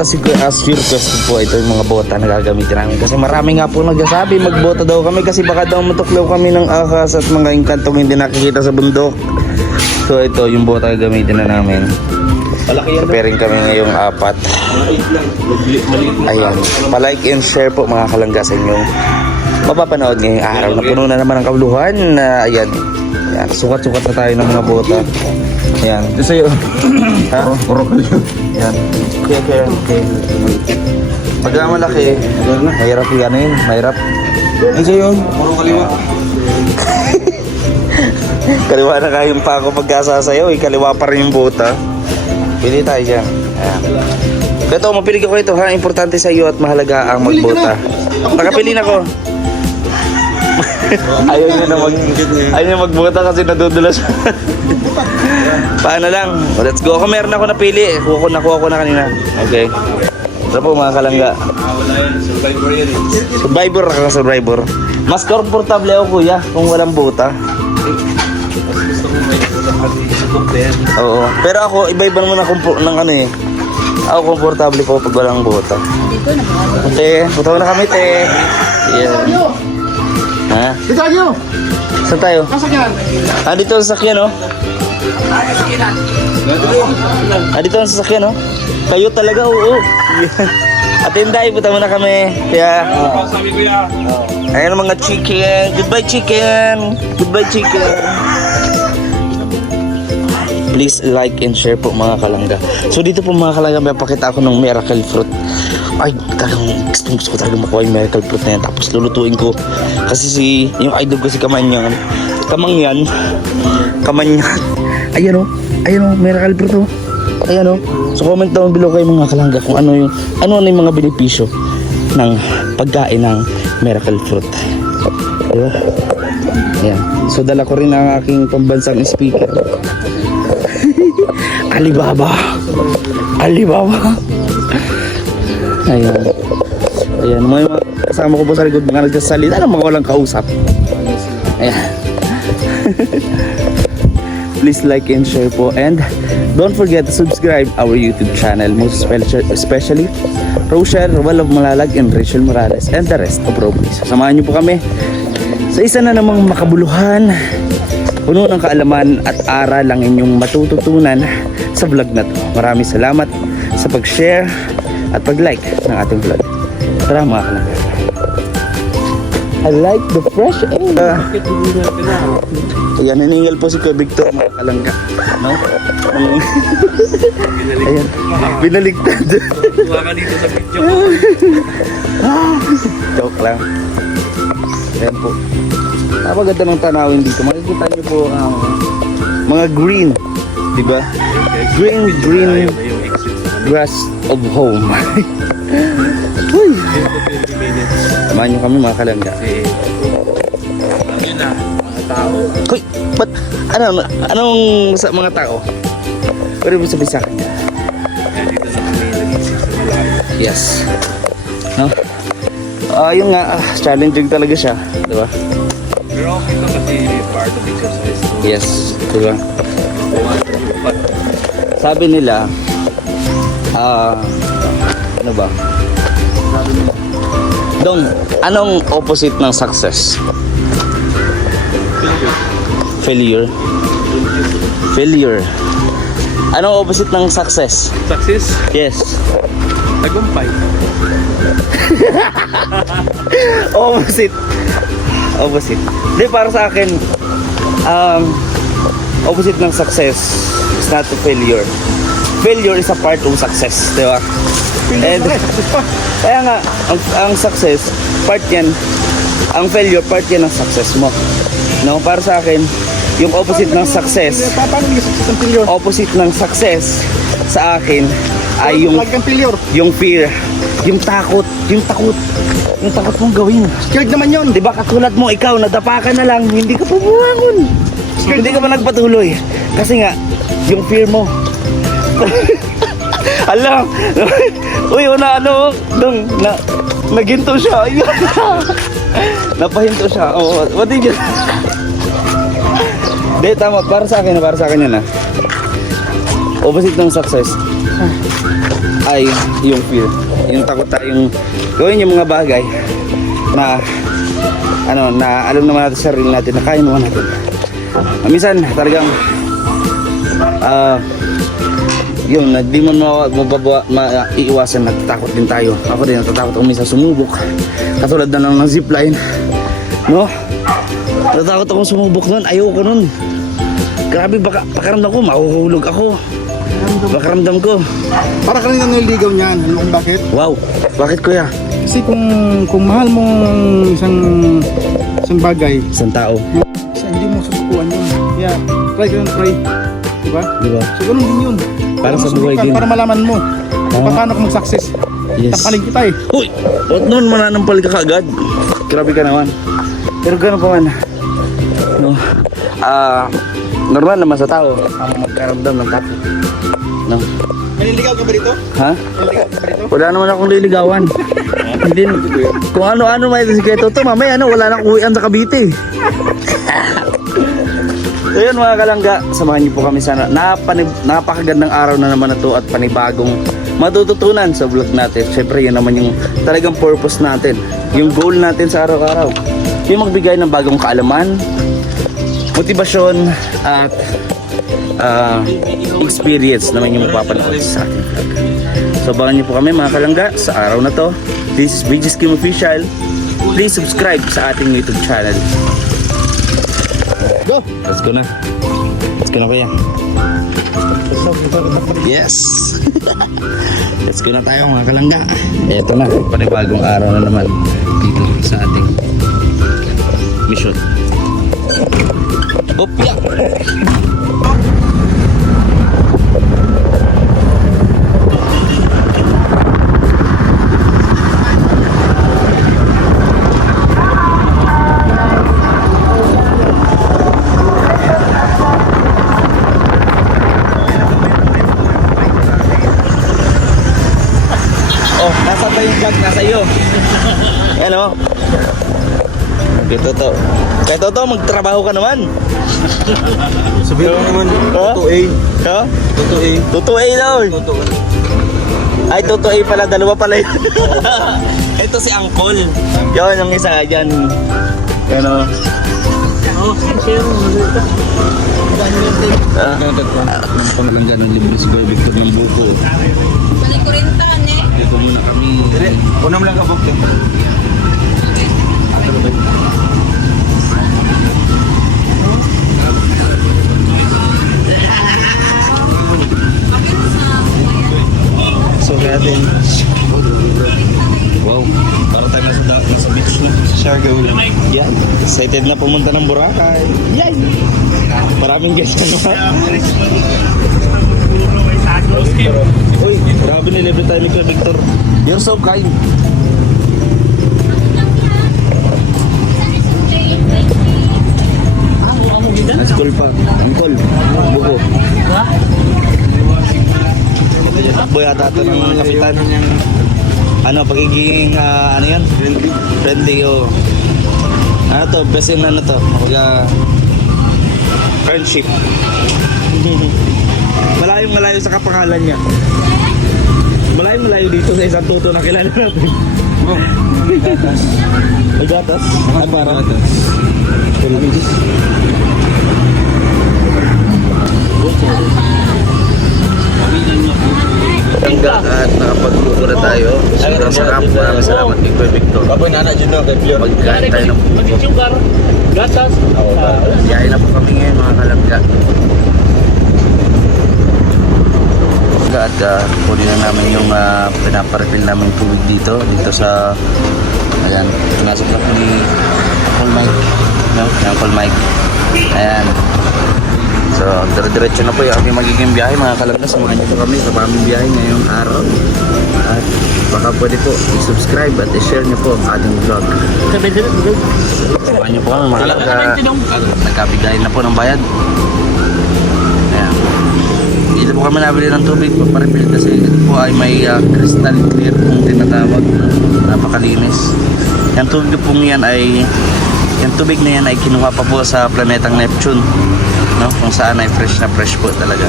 as request po ito yung mga bota na gagamitin namin. Kasi marami nga po nagsasabi magbota daw kami kasi baka daw matuklaw kami ng ahas at mga inkantong hindi nakikita sa bundok. So ito yung bota gagamitin na namin. Preparing kami ngayong 4. Ayan, palike and share po mga kalangga sa inyong mapapanood ngayong araw na puno na naman ng kabuluhan. Ayan, ayan, sukat-sukat na tayo ng mga bota. Ayan, ito sa'yo. Ha? Puro ka yun. Ayan. Okay. Pagka malaki, mahirap yan eh. Mahirap. Ito sa'yo. Puro kaliwa. Kaliwa na kayong pa ako pagkasasayaw. Kaliwa pa rin yung bota. Pili tayo dyan. Ayan. Ito, mapilig ako ito ha. Importante sa iyo at mahalaga ang magbota. Nakapili na ko. Ayaw niya magbota kasi nadudulas. Paano lang? Let's go. Ako meron ako napili. Nakuha ko na kanina. Okay. Ito po mga kalangga. Survivor yan eh. Survivor ka, survivor. Mas komportable ako kuya kung walang bota. Gusto ko may sa compare. Oo. Pero ako, iba-iba naman ako ng ano eh. Ako komportable ko pag walang bota. Okay, puto na kami te. Yeah. Ha? Dito nyo! Saan tayo? Kasakyan! Dito ang sasakyan oh. Dito ang sasakyan oh. Kayo talaga oo. At Inday, puta muna kami. Kaya, Sabi ko yan. ayan ang mga chicken. Goodbye chicken. Goodbye chicken. Please like and share po mga kalangga. So dito po mga kalangga, may pakita ako ng miracle fruit. Ay, talagang gusto ko talaga makuha yung miracle fruit na yan. Tapos lulutuin ko. Kasi yung idol ko si Kamangyan. Ayan o, miracle fruit o. Ayan o. So comment down below kayo mga kalangga kung ano yung mga benepisyo ng pagkain ng miracle fruit. Ayan. So dala ko rin ang aking pambansang speaker. Alibaba. Ayan. Ayan. Mga kasama ko po sa likod mga nagsasalita. Ano mga walang kausap. Ayan. Please like and share po. And don't forget to subscribe our YouTube channel. Most especially Rochelle, Ruel of Malalag, and Rachel Morales. And the rest of Robles. Samahan niyo po kami sa isa na namang makabuluhan, puno ng kaalaman at aral ang inyong matututunan sa vlog na to. Maraming salamat sa pag-share at pag-like ng ating vlog. Tara mga kalangga. I like the fresh air. Ayan, naningal po si Kuya Victor mga kalangga. No? Ayan, binaligtad. Tuwa ka dito sa video ko. Joke lang. Ayan po. Napaganda ng tanawin dito. Makikita niyo po ang mga green. Diba? Green grass of home. Uy. Samahan nyo kami mga kalangga. Yun na, mga tao. Uy, ba't? Anong sa mga tao? Pwede mo sabihin sa akin? Kaya dito na kami nag-isip sa malayo. Yes. No? Yung nga, challenging talaga siya. Diba? Pero okay to kasi part of exercise. Yes. Diba? Sabi nila, ano ba? Dong, anong opposite ng success? Failure. Anong opposite ng success? Success? Yes. Tagumpay. Opposite. Hindi, para sa akin, opposite ng success is not a failure. Failure is a part of success, di ba? And kaya nga, ang success, part yan. Ang failure, part yan ng success mo. No, para sa akin, yung opposite ng success, opposite ng success sa akin ay yung fear, yung takot mong gawin. Scared naman yun. Di ba katulad mo, ikaw nadapa ka na lang, hindi ka pumungon. Hindi ka pa nagpatuloy. Kasi nga, yung fear mo. Alam, uy, naginto siya. Napahinto siya. Oh, what did you? Hindi, tama. Para sa akin yan. Opposite ng success. ay yung fear. Yung takot tayong gawin yung mga bagay na na alam naman natin sa sarili natin na kaya naman natin. Minsan talagang yun, di mo maiiwasan, natatakot din tayo. Ako din natatakot ako minsan sumubok. Katulad na lang ng zipline, no? Natatakot akong sumubok nun, ayoko nun. Grabe, baka pakaramdam ko, mahuhulog ako. Pakaramdam ko. Para kanina niligaw niyan, alam mo kung bakit? Wow, bakit kuya? Kasi kung mahal mo isang bagay, Isang tao, hindi mo susukuan yun. Kaya try ka ng try. Diba? di ba? So ganun din yun. Para sa masubukan, buhay din. Para malaman mo kung Tama. paano ka mag-success. Yes. Tapaling kita eh. Uy! Ba't noon mananampal ka kaagad? Grabe ka naman. Pero gano'n pa man. No? Normal naman sa tao ang magkaramdam ng takot. No? Naliligaw ka ba dito? Ha? Naliligaw ka ba dito? Wala naman akong liligawan. Hindi. Kung ano-ano may sikreto to, mamaya wala nang uwian sa Cavite. So yun mga kalangga, samahan niyo po kami sana. Napakagandang araw na naman na to at panibagong matututunan sa vlog natin. Siyempre yun naman yung talagang purpose natin. Yung goal natin sa araw-araw. Yung magbigay ng bagong kaalaman, motibasyon at experience naman yung mapapanood sa ating vlog. So abangan niyo po kami mga kalangga sa araw na to. This is BG's Kim Official. Please subscribe sa ating YouTube channel. Go! Let's go na. Let's go na kuya. Yes! Let's go na tayo mga kalangga. Eto na, panibagong araw na naman dito sa ating mission. Opya! Oh, nasa ba yung vlog? Nasa iyo. Ano? Kay Toto. Kay Toto, magtrabaho ka naman. Sabihin mo naman, Ha? Toto A. Ha? Toto A. Toto A daw. Ay, Toto A pala. Dalawa pala yun. Ito si Angkol. Yun, yung isa dyan. Yan o. Pangkalan dyan ng libre si Boy Victor ng buko. Balik ko rin tan eh. Dito muna kami. Unang lang kabog din. So kaya din. Wow, para tayo nasa beach na. Siargao lang. Yan, excited na pumunta ng Boracay. Yay! Maraming guests na naman. Uy, grabe nilibre tayo ni Kuya Victor. You're so kind. School pa. Angkol. Buko. Boy ata ito ng kapitan. Ano, pagiging, ano yan? Friendly, o. Ano to, best in ano to? Friendship. Malayong-malayo sa kapangalan niya. Malayong-malayo dito sa isang tuto na kilala natin. May gatas? Ay, para? Hanggang at nakapagluto na tayo. Sobrang sarap. Maraming salamat kay Kuya Victor. Baboy na anak dyan kay Fleur. Magkain tayo ng buko. Gatas. Biyahe na po kami ngayon mga kalangga. At kunin na namin yung pinaparefill namin tubig dito sa ayan, pinasok na po ni Uncle Mike, no? Uncle Mike. Ayan. So, dire-diretso na po yung aming magiging biyahe mga kalangga. Samahan niyo po kami sa aming biyahe ngayong araw. At baka pwede po i-subscribe at i-share niyo po ang ating vlog. Samahan niyo po kami mga kalangga. Nagkabigay na po ng bayad. Ayan. Dito po kami nabili ng tubig parefill kasi ito po ay may crystal clear kung tinatawag. Napakalinis. Yung tubig po yan ay yung tubig na yan ay kinuha pa po sa planetang Neptune, no? Kung saan ay fresh na fresh po talaga.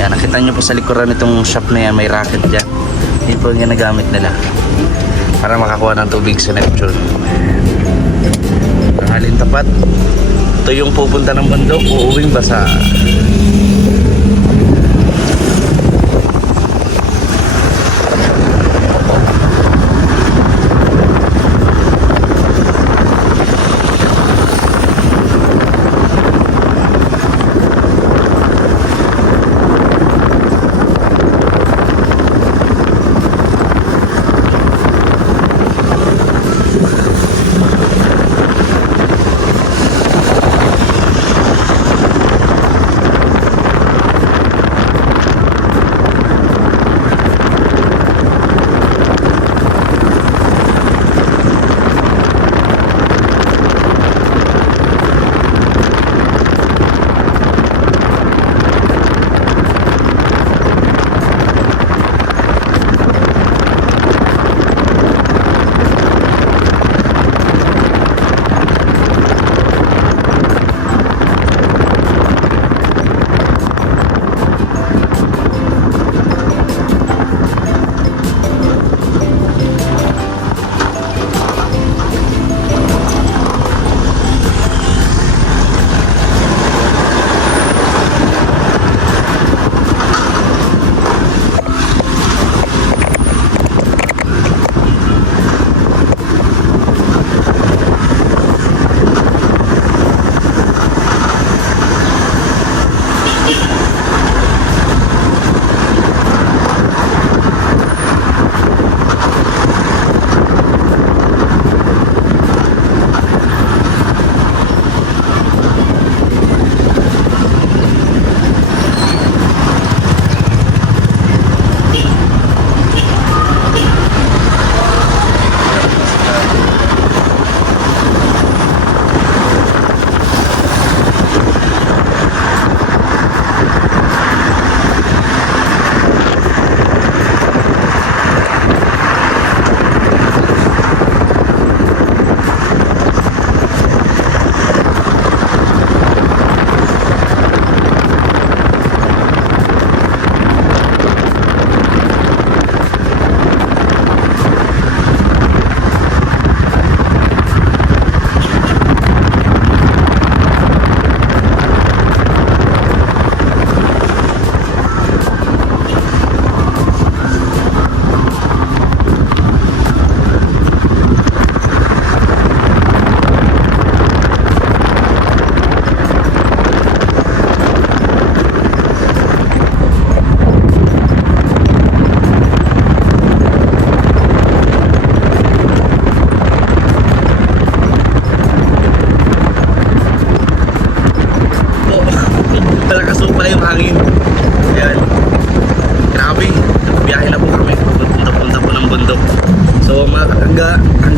Yan, nakita nyo po sa likuran itong shop na yan, may racket dyan. Yun po yung ginagamit nila para makakuha ng tubig sa Neptune. Tanghalin tapat. Ito yung pupunta ng bundok, uuwing basa.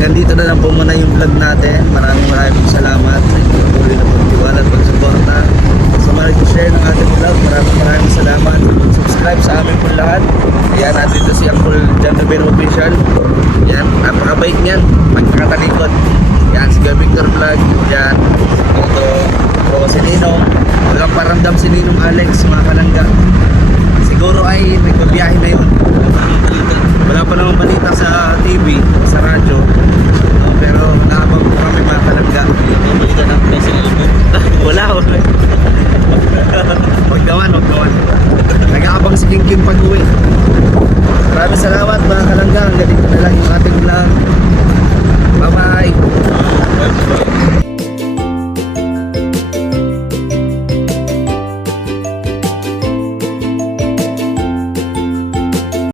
hanggang dito na lang po muna yung vlog natin. Maraming salamat sa inyong patuloy na pagtiwala at pagsuporta sa mga nag-share ng ating vlog. Maraming salamat. Subscribe sa amin po lahat. Ayan, natin ito si Uncle John Rivera Official. Yan, napakabait niyan, magkakatalikod. Yan, si Victor Vlog. Yan, ito si Ninong. Walang paramdam si Ninong Alex, mga kalangga. Siguro ay nagbabiyahe na yun.